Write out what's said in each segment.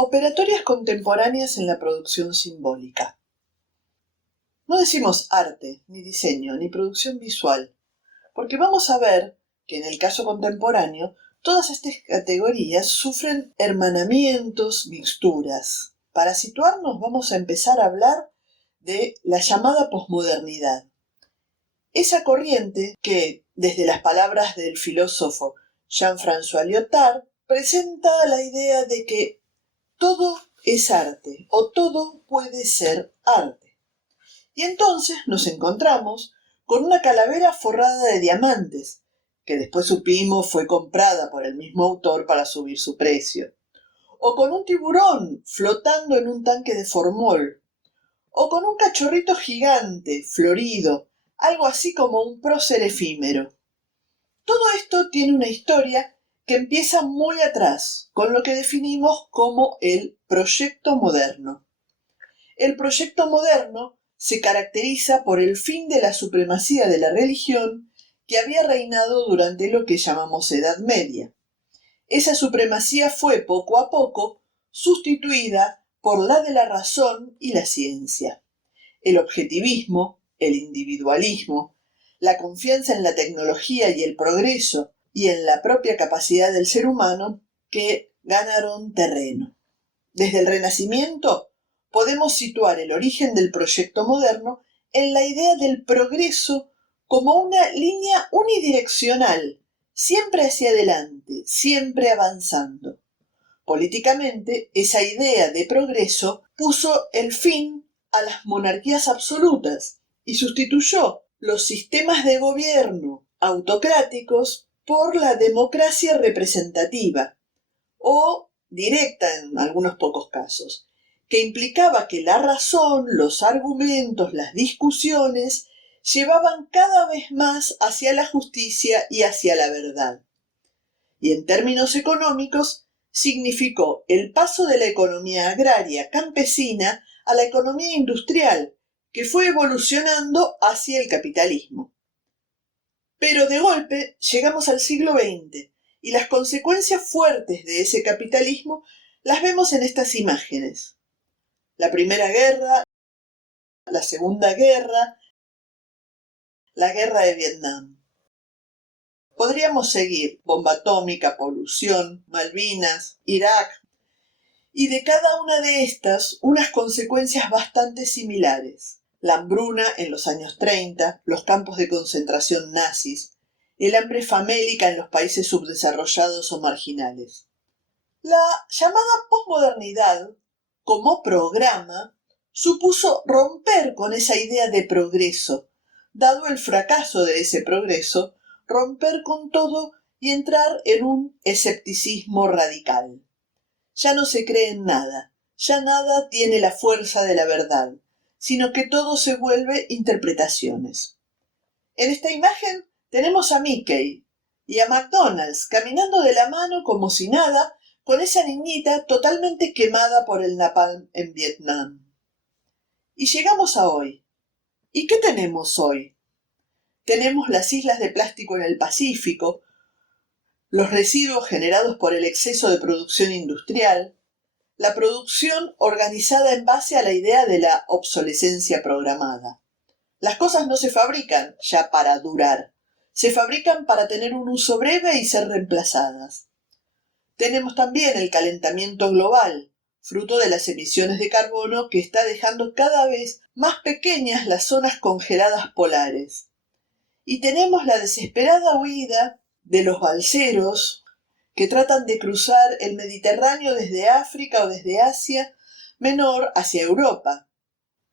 Operatorias contemporáneas en la producción simbólica. No decimos arte, ni diseño, ni producción visual, porque vamos a ver que en el caso contemporáneo todas estas categorías sufren hermanamientos, mixturas. Para situarnos vamos a empezar a hablar de la llamada posmodernidad. Esa corriente que, desde las palabras del filósofo Jean-François Lyotard, presenta la idea de que todo es arte o todo puede ser arte. Y entonces nos encontramos con una calavera forrada de diamantes, que después supimos fue comprada por el mismo autor para subir su precio, o con un tiburón flotando en un tanque de formol, o con un cachorrito gigante, florido, algo así como un prócer efímero. Todo esto tiene una historia que empieza muy atrás, con lo que definimos como el proyecto moderno. El proyecto moderno se caracteriza por el fin de la supremacía de la religión que había reinado durante lo que llamamos Edad Media. Esa supremacía fue poco a poco sustituida por la de la razón y la ciencia. El objetivismo, el individualismo, la confianza en la tecnología y el progreso y en la propia capacidad del ser humano que ganaron terreno. Desde el Renacimiento podemos situar el origen del proyecto moderno en la idea del progreso como una línea unidireccional, siempre hacia adelante, siempre avanzando. Políticamente, esa idea de progreso puso el fin a las monarquías absolutas y sustituyó los sistemas de gobierno autocráticos por la democracia representativa o directa en algunos pocos casos, que implicaba que la razón, los argumentos, las discusiones llevaban cada vez más hacia la justicia y hacia la verdad. Y en términos económicos, significó el paso de la economía agraria campesina a la economía industrial, que fue evolucionando hacia el capitalismo. Pero de golpe llegamos al siglo XX y las consecuencias fuertes de ese capitalismo las vemos en estas imágenes. La Primera Guerra, la Segunda Guerra, la Guerra de Vietnam. Podríamos seguir: bomba atómica, polución, Malvinas, Irak, y de cada una de estas unas consecuencias bastante similares. La hambruna en los años 30, los campos de concentración nazis, el hambre famélica en los países subdesarrollados o marginales. La llamada posmodernidad, como programa, supuso romper con esa idea de progreso, dado el fracaso de ese progreso, romper con todo y entrar en un escepticismo radical. Ya no se cree en nada, ya nada tiene la fuerza de la verdad, sino que todo se vuelve interpretaciones. En esta imagen tenemos a Mickey y a McDonald's caminando de la mano como si nada, con esa niñita totalmente quemada por el napalm en Vietnam. Y llegamos a hoy. ¿Y qué tenemos hoy? Tenemos las islas de plástico en el Pacífico, los residuos generados por el exceso de producción industrial, la producción organizada en base a la idea de la obsolescencia programada. Las cosas no se fabrican ya para durar, se fabrican para tener un uso breve y ser reemplazadas. Tenemos también el calentamiento global, fruto de las emisiones de carbono que está dejando cada vez más pequeñas las zonas congeladas polares. Y tenemos la desesperada huida de los balseros que tratan de cruzar el Mediterráneo desde África o desde Asia Menor hacia Europa.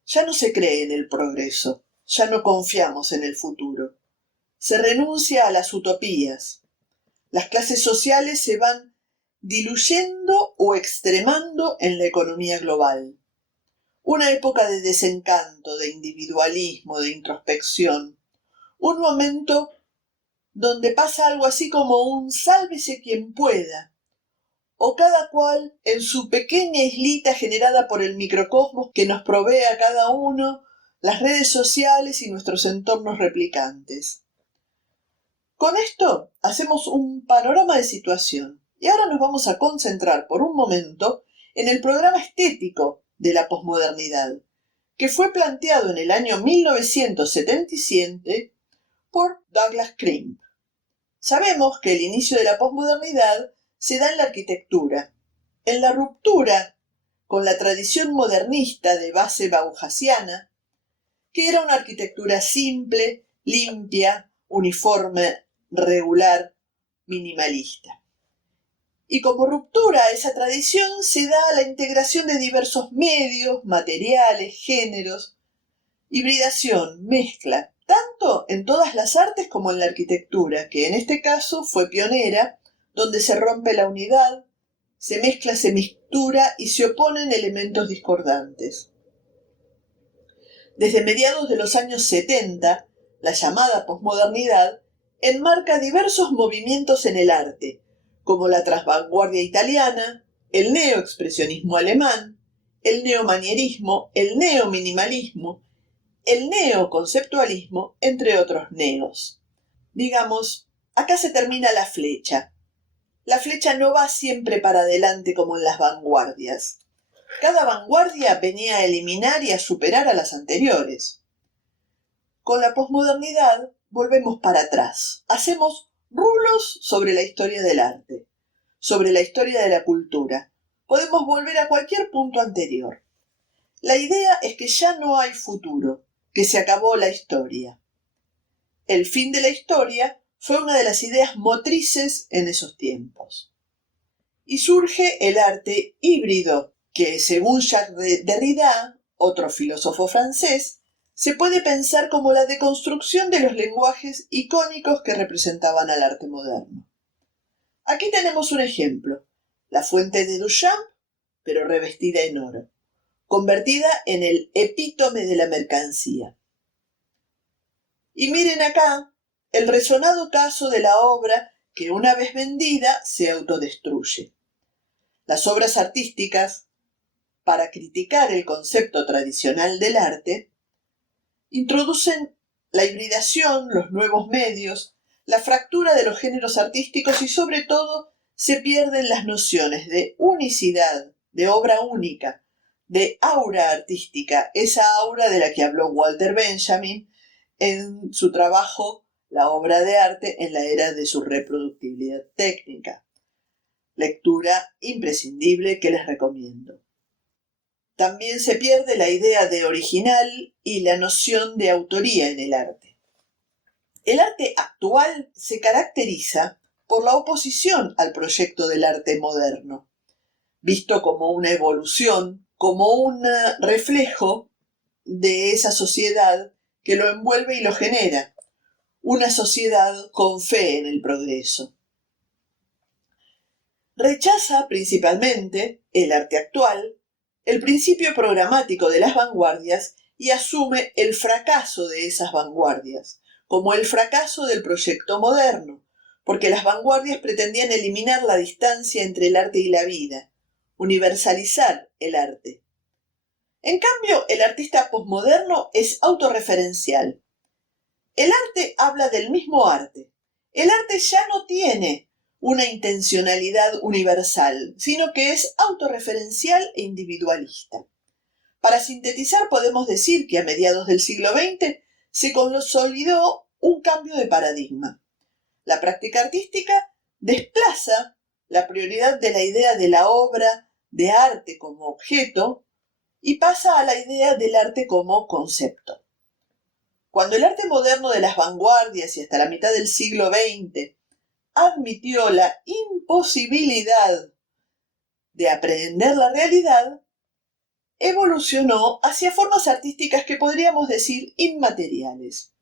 Ya no se cree en el progreso, ya no confiamos en el futuro. Se renuncia a las utopías. Las clases sociales se van diluyendo o extremando en la economía global. Una época de desencanto, de individualismo, de introspección. Un momento donde pasa algo así como un sálvese quien pueda, o cada cual en su pequeña islita generada por el microcosmos que nos provee a cada uno, las redes sociales y nuestros entornos replicantes. Con esto hacemos un panorama de situación y ahora nos vamos a concentrar por un momento en el programa estético de la posmodernidad, que fue planteado en el año 1977 por Douglas Crimp. Sabemos que el inicio de la posmodernidad se da en la arquitectura, en la ruptura con la tradición modernista de base bauhasiana, que era una arquitectura simple, limpia, uniforme, regular, minimalista. Y como ruptura a esa tradición se da la integración de diversos medios, materiales, géneros, hibridación, mezcla, tanto en todas las artes como en la arquitectura, que en este caso fue pionera, donde se rompe la unidad, se mezcla, se mistura y se oponen elementos discordantes. Desde mediados de los años 70, la llamada posmodernidad enmarca diversos movimientos en el arte, como la transvanguardia italiana, el neoexpresionismo alemán, el neomanierismo, el neominimalismo, el neoconceptualismo, entre otros neos. Digamos, acá se termina la flecha. La flecha no va siempre para adelante como en las vanguardias. Cada vanguardia venía a eliminar y a superar a las anteriores. Con la posmodernidad volvemos para atrás. Hacemos rulos sobre la historia del arte, sobre la historia de la cultura. Podemos volver a cualquier punto anterior. La idea es que ya no hay futuro, que se acabó la historia. El fin de la historia fue una de las ideas motrices en esos tiempos. Y surge el arte híbrido, que según Jacques Derrida, otro filósofo francés, se puede pensar como la deconstrucción de los lenguajes icónicos que representaban al arte moderno. Aquí tenemos un ejemplo, la fuente de Duchamp, pero revestida en oro, convertida en el epítome de la mercancía. Y miren acá el resonado caso de la obra que una vez vendida se autodestruye. Las obras artísticas, para criticar el concepto tradicional del arte, introducen la hibridación, los nuevos medios, la fractura de los géneros artísticos y sobre todo se pierden las nociones de unicidad, de obra única, de aura artística, esa aura de la que habló Walter Benjamin en su trabajo La obra de arte en la era de su reproductibilidad técnica. Lectura imprescindible que les recomiendo. También se pierde la idea de original y la noción de autoría en el arte. El arte actual se caracteriza por la oposición al proyecto del arte moderno, visto como una evolución, como un reflejo de esa sociedad que lo envuelve y lo genera, una sociedad con fe en el progreso. Rechaza principalmente el arte actual el principio programático de las vanguardias y asume el fracaso de esas vanguardias, como el fracaso del proyecto moderno, porque las vanguardias pretendían eliminar la distancia entre el arte y la vida, universalizar el arte. En cambio, el artista posmoderno es autorreferencial. El arte habla del mismo arte. El arte ya no tiene una intencionalidad universal, sino que es autorreferencial e individualista. Para sintetizar, podemos decir que a mediados del siglo XX se consolidó un cambio de paradigma. La práctica artística desplaza la prioridad de la idea de la obra de arte como objeto y pasa a la idea del arte como concepto. Cuando el arte moderno de las vanguardias y hasta la mitad del siglo XX admitió la imposibilidad de aprehender la realidad, evolucionó hacia formas artísticas que podríamos decir inmateriales.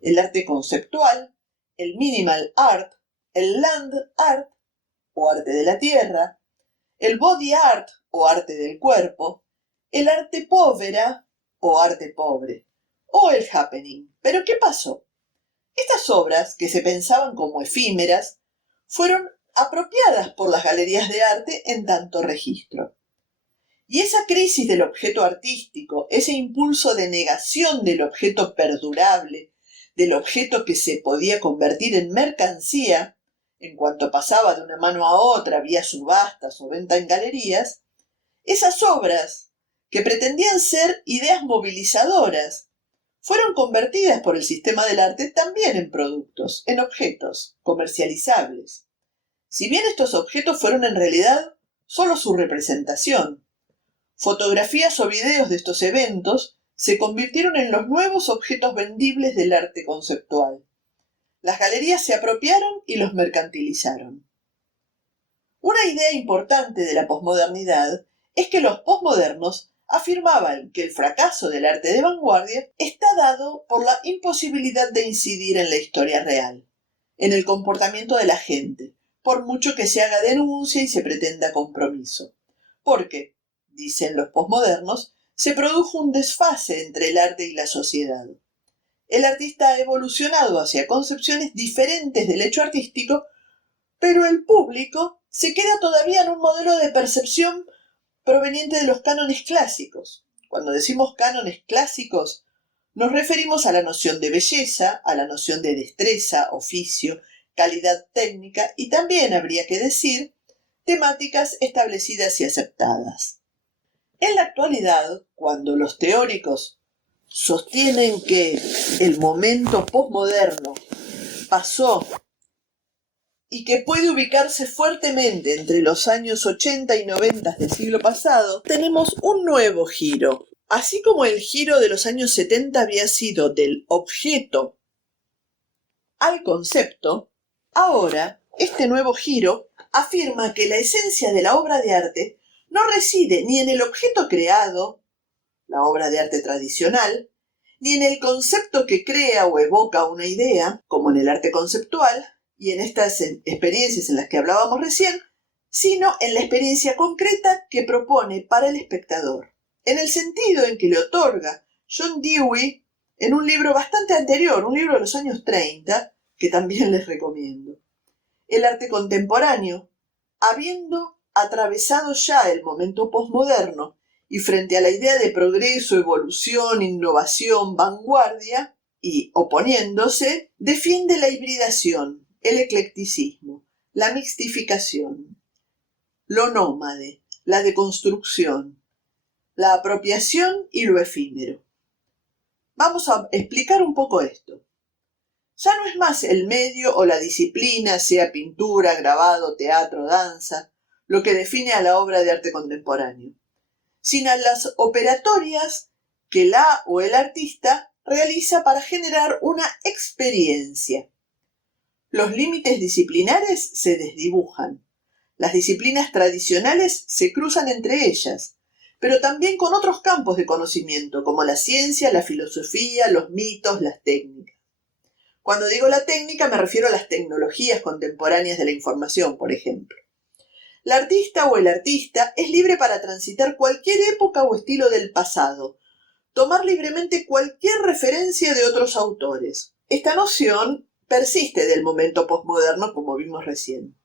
El arte conceptual, el minimal art, el land art o arte de la tierra, el body art o arte del cuerpo, el arte povera o arte pobre, o el happening. ¿Pero qué pasó? Estas obras, que se pensaban como efímeras, fueron apropiadas por las galerías de arte en tanto registro. Y esa crisis del objeto artístico, ese impulso de negación del objeto perdurable, del objeto que se podía convertir en mercancía, en cuanto pasaba de una mano a otra vía subastas o venta en galerías, Esas obras, que pretendían ser ideas movilizadoras, fueron convertidas por el sistema del arte también en productos, en objetos comercializables. Si bien estos objetos fueron en realidad solo su representación, fotografías o videos de estos eventos se convirtieron en los nuevos objetos vendibles del arte conceptual. Las galerías se apropiaron y los mercantilizaron. Una idea importante de la posmodernidad es que los posmodernos afirmaban que el fracaso del arte de vanguardia está dado por la imposibilidad de incidir en la historia real, en el comportamiento de la gente, por mucho que se haga denuncia y se pretenda compromiso. Porque, dicen los posmodernos, se produjo un desfase entre el arte y la sociedad. El artista ha evolucionado hacia concepciones diferentes del hecho artístico, pero el público se queda todavía en un modelo de percepción proveniente de los cánones clásicos. Cuando decimos cánones clásicos, nos referimos a la noción de belleza, a la noción de destreza, oficio, calidad técnica y también, habría que decir, temáticas establecidas y aceptadas. En la actualidad, cuando los teóricos sostienen que el momento posmoderno pasó y que puede ubicarse fuertemente entre los años 80 y 90 del siglo pasado, tenemos un nuevo giro. Así como el giro de los años 70 había sido del objeto al concepto, ahora este nuevo giro afirma que la esencia de la obra de arte no reside ni en el objeto creado, la obra de arte tradicional, ni en el concepto que crea o evoca una idea, como en el arte conceptual, y en estas experiencias en las que hablábamos recién, sino en la experiencia concreta que propone para el espectador, en el sentido en que le otorga John Dewey en un libro bastante anterior, un libro de los años 30, que también les recomiendo. El arte contemporáneo, habiendo atravesado ya el momento posmoderno y frente a la idea de progreso, evolución, innovación, vanguardia, y oponiéndose, defiende la hibridación, el eclecticismo, la mixtificación, lo nómade, la deconstrucción, la apropiación y lo efímero. Vamos a explicar un poco esto. Ya no es más el medio o la disciplina, sea pintura, grabado, teatro, danza, lo que define a la obra de arte contemporáneo, sino las operatorias que la o el artista realiza para generar una experiencia. Los límites disciplinares se desdibujan. Las disciplinas tradicionales se cruzan entre ellas, pero también con otros campos de conocimiento, como la ciencia, la filosofía, los mitos, las técnicas. Cuando digo la técnica me refiero a las tecnologías contemporáneas de la información, por ejemplo. La artista o el artista es libre para transitar cualquier época o estilo del pasado, tomar libremente cualquier referencia de otros autores. Esta noción persiste del momento posmoderno, como vimos recién.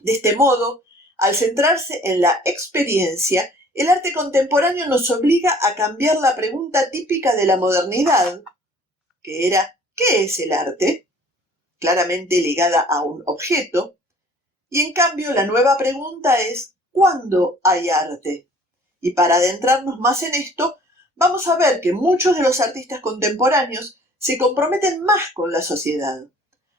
De este modo, al centrarse en la experiencia, el arte contemporáneo nos obliga a cambiar la pregunta típica de la modernidad, que era ¿qué es el arte?, claramente ligada a un objeto, y en cambio la nueva pregunta es ¿cuándo hay arte? Y para adentrarnos más en esto, vamos a ver que muchos de los artistas contemporáneos se comprometen más con la sociedad.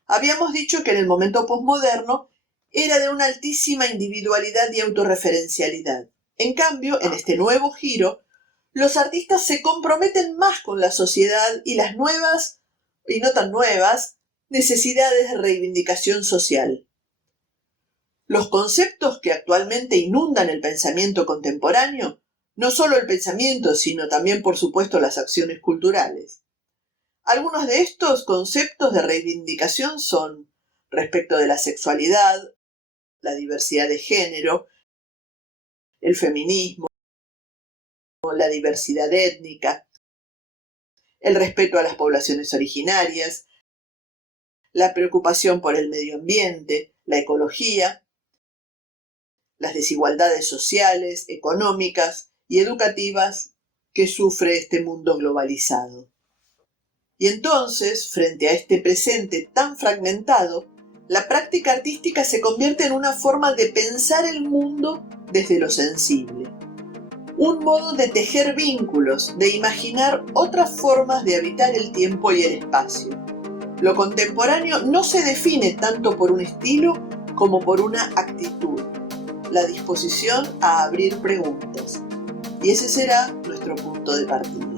Habíamos dicho que en el momento posmoderno era de una altísima individualidad y autorreferencialidad. En cambio, en este nuevo giro, los artistas se comprometen más con la sociedad y las nuevas, y no tan nuevas, necesidades de reivindicación social. Los conceptos que actualmente inundan el pensamiento contemporáneo, no solo el pensamiento, sino también, por supuesto, las acciones culturales. Algunos de estos conceptos de reivindicación son respecto de la sexualidad, la diversidad de género, el feminismo, la diversidad étnica, el respeto a las poblaciones originarias, la preocupación por el medio ambiente, la ecología, las desigualdades sociales, económicas y educativas que sufre este mundo globalizado. Y entonces, frente a este presente tan fragmentado, la práctica artística se convierte en una forma de pensar el mundo desde lo sensible. un modo de tejer vínculos, de imaginar otras formas de habitar el tiempo y el espacio. Lo contemporáneo no se define tanto por un estilo como por una actitud, la disposición a abrir preguntas. Y ese será nuestro punto de partida.